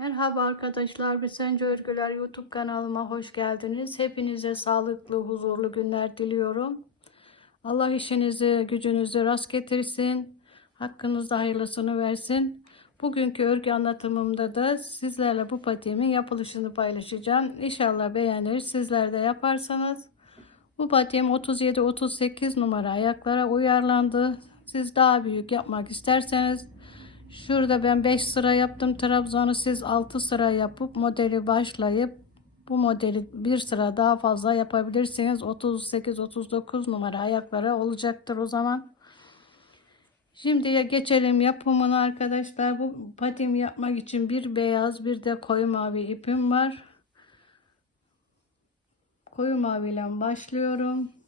Merhaba arkadaşlar, Besence Örgüler YouTube kanalıma hoş geldiniz. Hepinize sağlıklı, huzurlu günler diliyorum. Allah işinizi, gücünüzü rast getirsin. Hakkınızda hayırlısını versin. Bugünkü örgü anlatımımda da sizlerle bu patiğimin yapılışını paylaşacağım. İnşallah beğenir. Sizler de yaparsanız. Bu patiğim 37-38 numara ayaklara uyarlandı. Siz daha büyük yapmak isterseniz Şurada ben 5 sıra yaptım trabzanı siz 6 sıra yapıp modeli başlayıp bu modeli bir sıra daha fazla yapabilirsiniz. 38-39 numara ayaklara olacaktır o zaman. Şimdi geçelim yapımına arkadaşlar. Bu patimi yapmak için bir beyaz bir de koyu mavi ipim var. Koyu maviyle başlıyorum.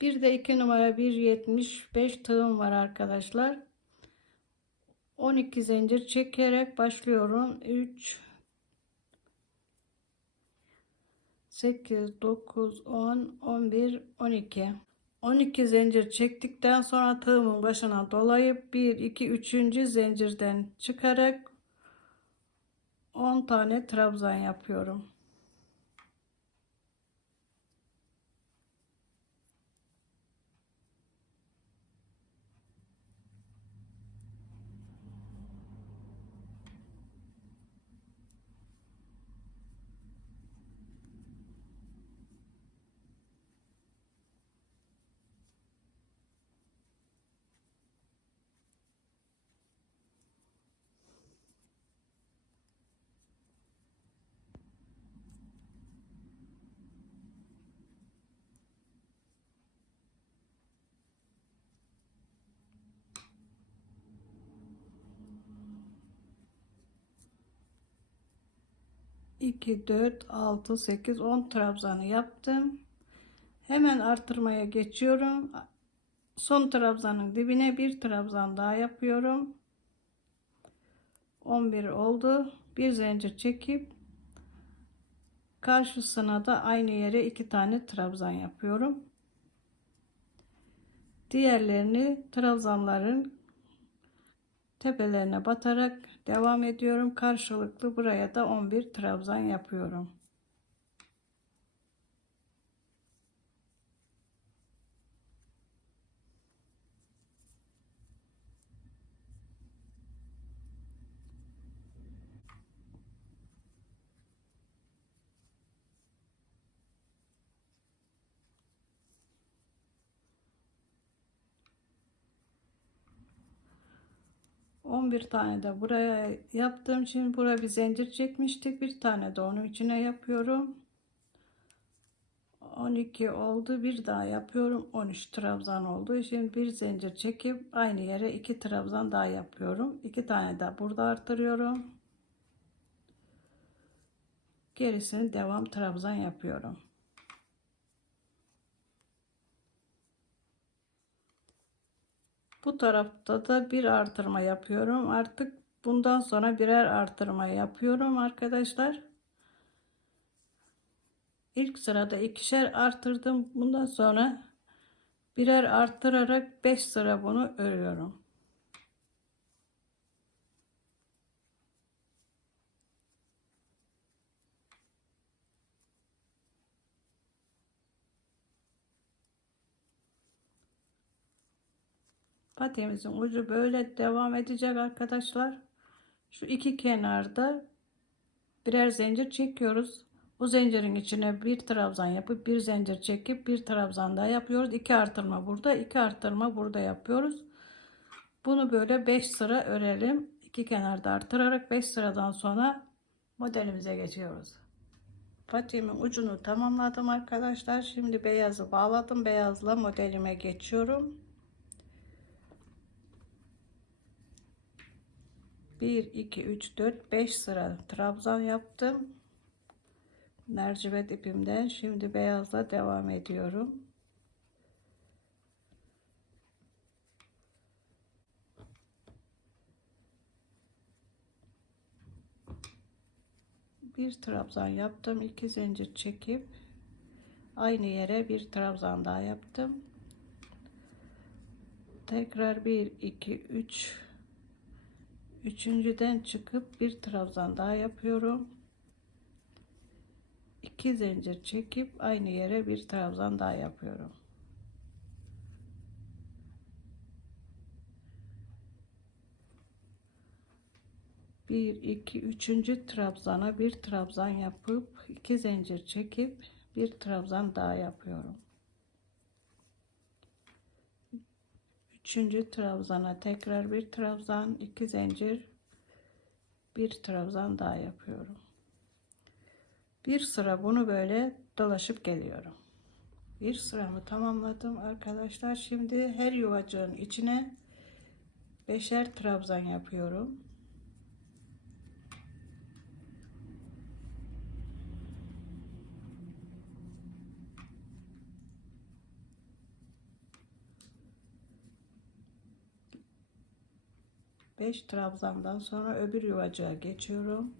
Bir de 2 numara 1.75 tığım var arkadaşlar. 12 zincir çekerek başlıyorum. 3 8 9 10 11 12 12 zincir çektikten sonra tığımın başına dolayıp 1 2 3. zincirden çıkarak 10 tane trabzan yapıyorum. 2 4 6 8 10 trabzanı yaptım. Hemen artırmaya geçiyorum. Son trabzanın dibine bir trabzan daha yapıyorum. 11 oldu. Bir zincir çekip karşısına da aynı yere iki tane trabzan yapıyorum. Diğerlerini trabzanların tepelerine batarak devam ediyorum. Karşılıklı buraya da 11 trabzan yapıyorum 11 tane de buraya yaptım. Şimdi buraya bir zincir çekmiştik. Bir tane de onun içine yapıyorum. 12 oldu. Bir daha yapıyorum. 13 trabzan oldu. Şimdi bir zincir çekip aynı yere iki trabzan daha yapıyorum. İki tane de burada artırıyorum. Gerisini devam trabzan yapıyorum. Bu tarafta da bir artırma yapıyorum. Artık bundan sonra birer artırma yapıyorum arkadaşlar. İlk sırada ikişer artırdım. Bundan sonra birer arttırarak 5 sıra bunu örüyorum. Patiğimizin ucu böyle devam edecek arkadaşlar. Şu iki kenarda birer zincir çekiyoruz. Bu zincirin içine bir trabzan yapıp bir zincir çekip bir trabzan daha yapıyoruz. İki artırma burada, iki artırma burada yapıyoruz. Bunu böyle 5 sıra örelim. İki kenarda artırarak 5 sıradan sonra modelimize geçiyoruz. Patiğimin ucunu tamamladım arkadaşlar. Şimdi beyazı bağladım. Beyazla modelime geçiyorum. 1 2 3 4 5 sıra trabzan yaptım. Mercimek ipimden şimdi beyazla devam ediyorum. Bir trabzan yaptım. İki zincir çekip aynı yere bir trabzan daha yaptım. Tekrar 1 2 3 Üçüncüden çıkıp bir trabzan daha yapıyorum. İki zincir çekip aynı yere bir trabzan daha yapıyorum. Bir, iki, üçüncü trabzana bir trabzan yapıp iki zincir çekip bir trabzan daha yapıyorum. Üçüncü trabzana tekrar bir trabzan, iki zincir, bir trabzan daha yapıyorum. Bir sıra bunu böyle dolaşıp geliyorum. Bir sıramı tamamladım arkadaşlar. Şimdi her yuvacığın içine beşer trabzan yapıyorum. Beş trabzandan sonra öbür yuvacığa geçiyorum.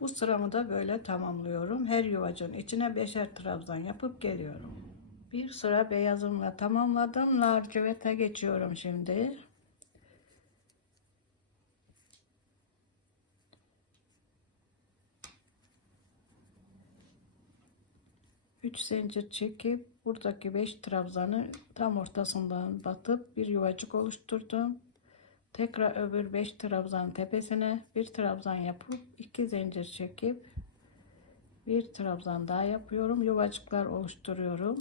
Bu sıramı da böyle tamamlıyorum. Her yuvacın içine beşer trabzan yapıp geliyorum. Bir sıra beyazımla tamamladım. Lacivete geçiyorum şimdi. Üç zincir çekip buradaki beş trabzanı tam ortasından batıp bir yuvacık oluşturdum. Tekrar öbür 5 trabzan tepesine bir trabzan yapıp iki zincir çekip bir trabzan daha yapıyorum. Yuvacıklar oluşturuyorum.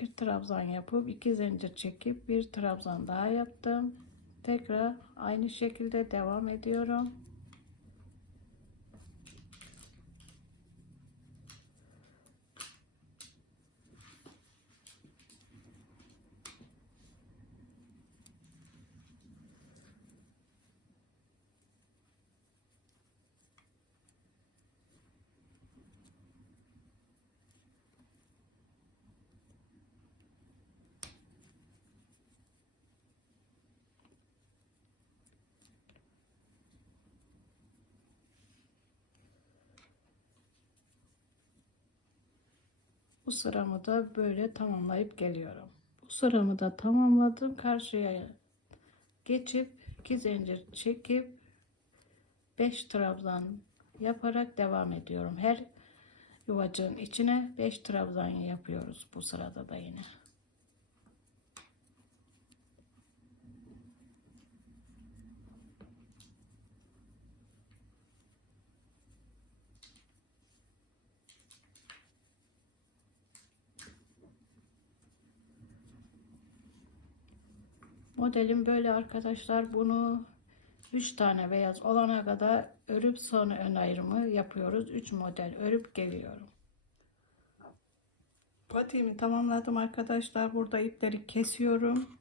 Bir trabzan yapıp iki zincir çekip bir trabzan daha yaptım. Tekrar aynı şekilde devam ediyorum. Bu sıramı da böyle tamamlayıp geliyorum. Bu sıramı da tamamladım. Karşıya geçip iki zincir çekip 5 trabzan yaparak devam ediyorum. Her yuvacığın içine 5 trabzan yapıyoruz bu sırada da yine. Modelim böyle arkadaşlar. Bunu 3 tane beyaz olana kadar örüp sonra ön ayrımı yapıyoruz. 3 model örüp geliyorum. Patiğimi tamamladım arkadaşlar. Burada ipleri kesiyorum.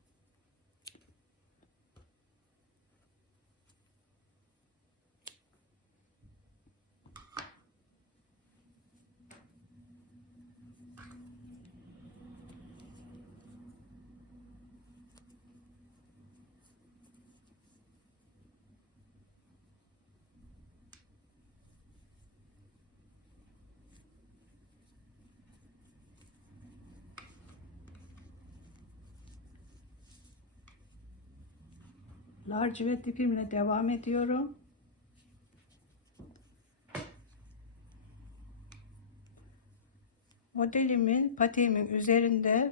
Lacivert ipimle devam ediyorum. Modelimin patiğimin üzerinde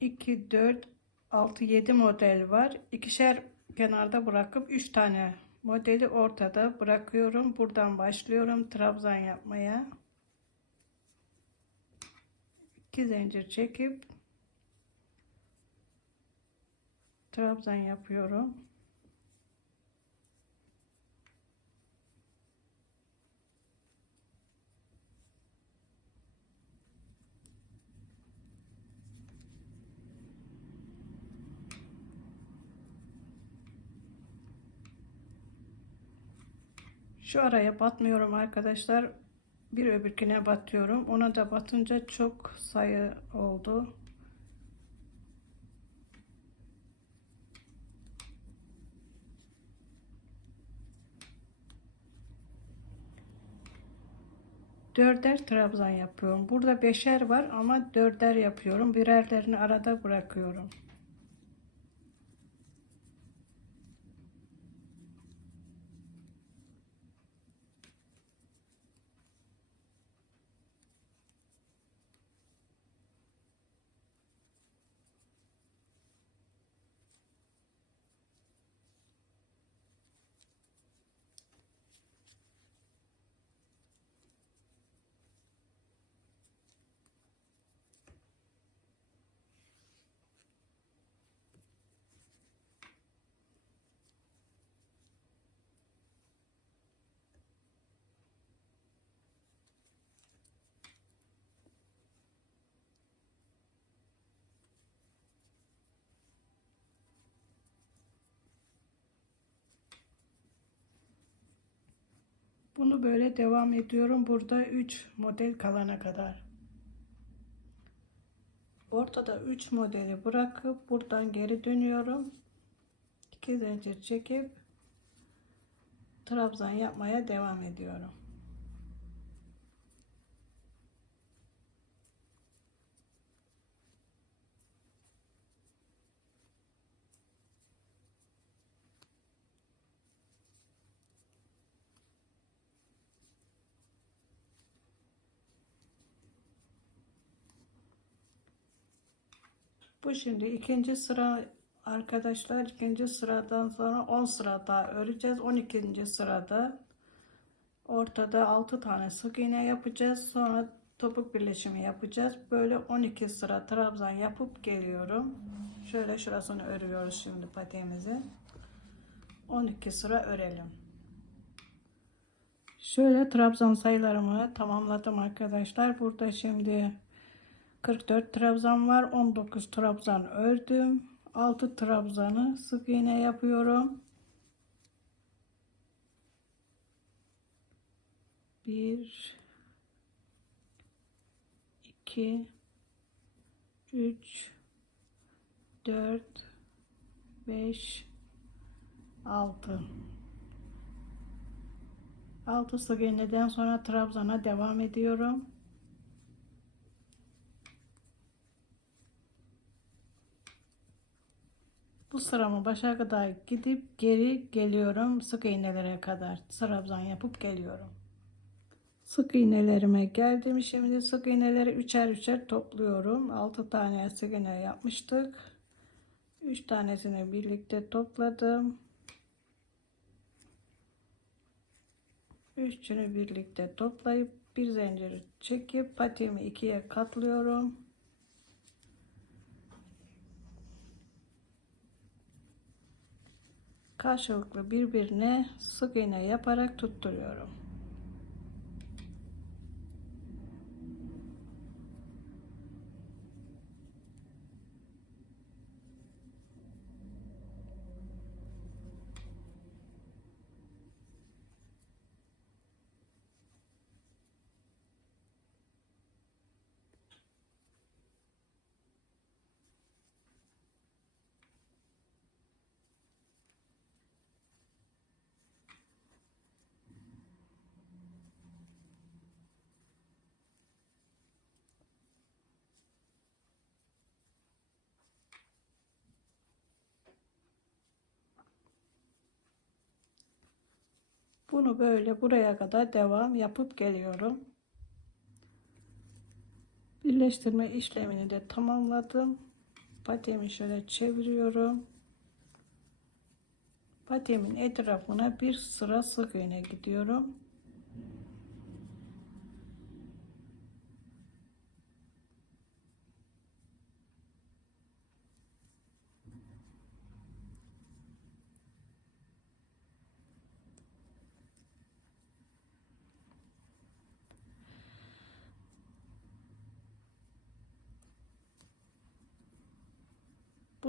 2 4 6 7 model var. İkişer kenarda bırakıp 3 tane modeli ortada bırakıyorum. Buradan başlıyorum trabzan yapmaya. 2 zincir çekip trabzan yapıyorum. Şu araya batmıyorum arkadaşlar. Bir öbürküne batıyorum. Ona da batınca çok sayı oldu. Dörder trabzan yapıyorum. Burada beşer var ama dörder yapıyorum. Birerlerini arada bırakıyorum. Bunu böyle devam ediyorum. Burada 3 model kalana kadar. Ortada 3 modeli bırakıp buradan geri dönüyorum. 2 zincir çekip trabzan yapmaya devam ediyorum. Bu şimdi ikinci sıra arkadaşlar ikinci sıradan sonra 10 sıra daha öreceğiz. 12. sırada ortada 6 tane sık iğne yapacağız. Sonra topuk birleşimi yapacağız. Böyle 12 sıra trabzan yapıp geliyorum. Şöyle şurasını örüyoruz şimdi patiğimizi. 12 sıra örelim. Şöyle trabzan sayılarımı tamamladım arkadaşlar. Burada şimdi 44 trabzan var. 19 trabzan ördüm. 6 trabzanı sık iğne yapıyorum. 1 2 3 4 5 6 6 sık iğneden sonra trabzana devam ediyorum. Bu sıramı başa kadar gidip geri geliyorum sık iğnelere kadar trabzan yapıp geliyorum. Sık iğnelerime geldim. Şimdi sık iğneleri üçer üçer topluyorum. 6 tane sık iğne yapmıştık. 3 tanesini birlikte topladım. Üçünü birlikte toplayıp bir zincir çekip patiğimi ikiye katlıyorum. Karşılıklı birbirine sık iğne yaparak tutturuyorum. Bunu böyle buraya kadar devam yapıp geliyorum. Birleştirme işlemini de tamamladım. Patiğimi şöyle çeviriyorum. Patiğimin etrafına bir sıra sık iğne gidiyorum.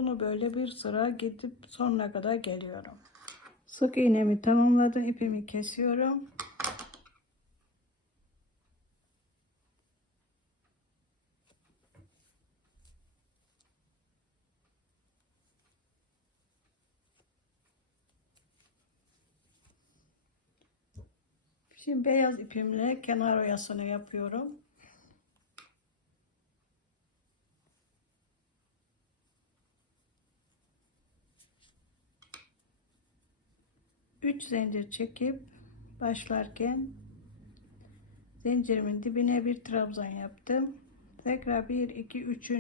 Bunu böyle bir sıra gidip sonuna kadar geliyorum. Sık iğnemi tamamladım. ipimi kesiyorum. Şimdi beyaz ipimle kenar oyasını yapıyorum. Üç zincir çekip başlarken zincirimin dibine bir trabzan yaptım. Tekrar 1 2 3.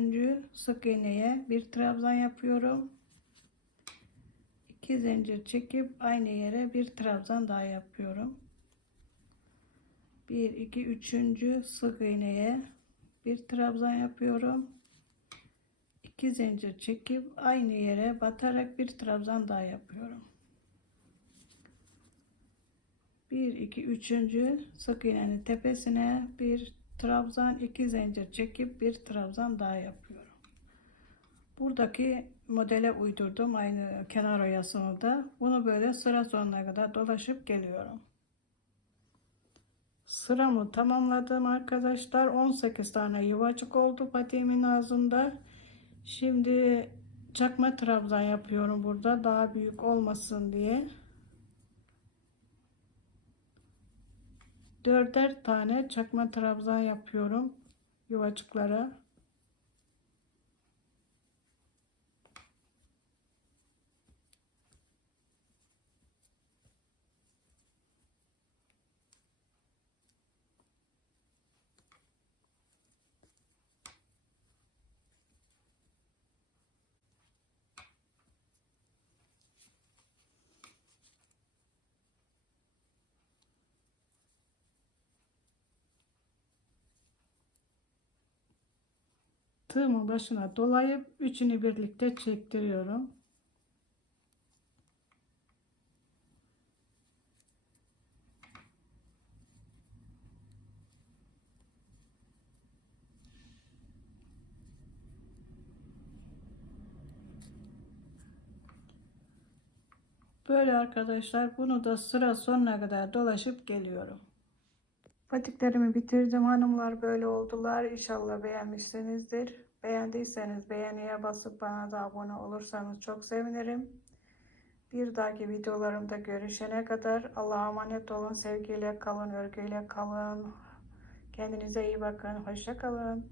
sık iğneye bir trabzan yapıyorum. 2 zincir çekip aynı yere bir trabzan daha yapıyorum. 1 2 3. sık iğneye bir trabzan yapıyorum. 2 zincir çekip aynı yere batarak bir trabzan daha yapıyorum. 1 2 3. sık iğnenin tepesine bir trabzan, 2 zincir çekip bir trabzan daha yapıyorum. Buradaki modele uydurdum aynı kenar oyasını da. Bunu böyle sıra sonuna kadar dolaşıp geliyorum. Sıramı tamamladım arkadaşlar. 18 tane yuvacık oldu patiğimin ağzında. Şimdi çakma trabzan yapıyorum burada daha büyük olmasın diye. Dörder tane çakma trabzan yapıyorum yuvacıklara. Tığımın başına dolayıp üçünü birlikte çektiriyorum. Böyle arkadaşlar bunu da sıra sonuna kadar dolaşıp geliyorum. Patiklerimi bitirdim hanımlar böyle oldular. İnşallah beğenmişsinizdir. Beğendiyseniz beğeniye basıp bana da abone olursanız çok sevinirim. Bir dahaki videolarımda görüşene kadar Allah'a emanet olun. Sevgiyle kalın, örgüyle kalın. Kendinize iyi bakın. Hoşça kalın.